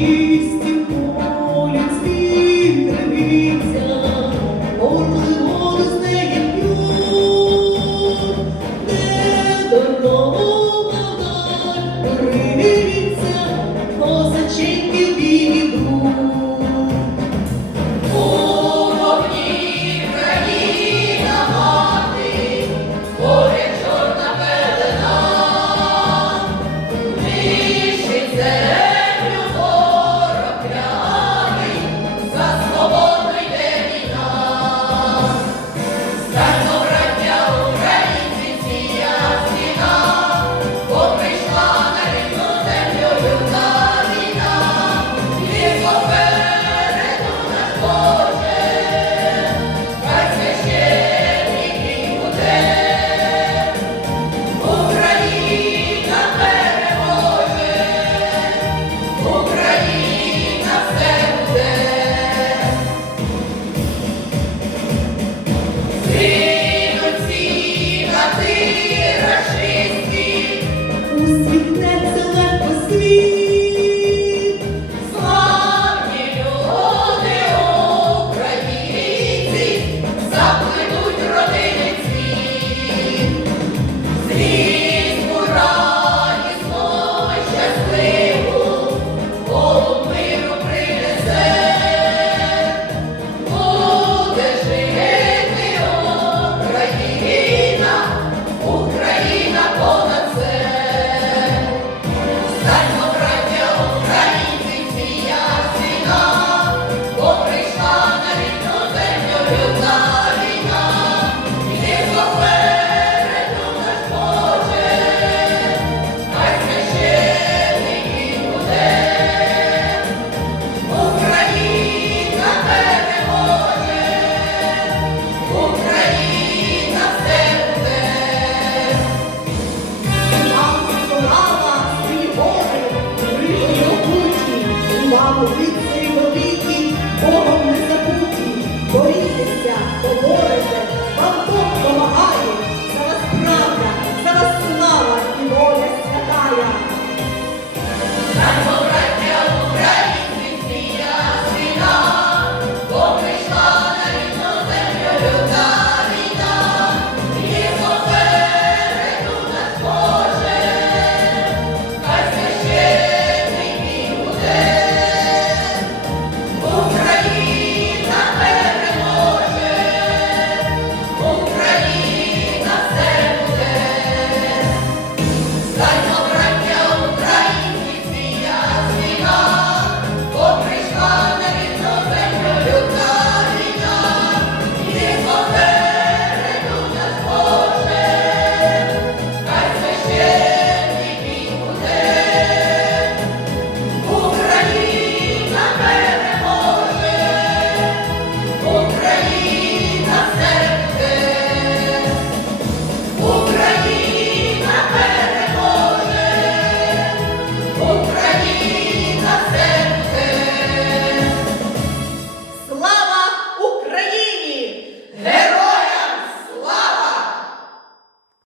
чисті. Ти, Рашисті, усвітне.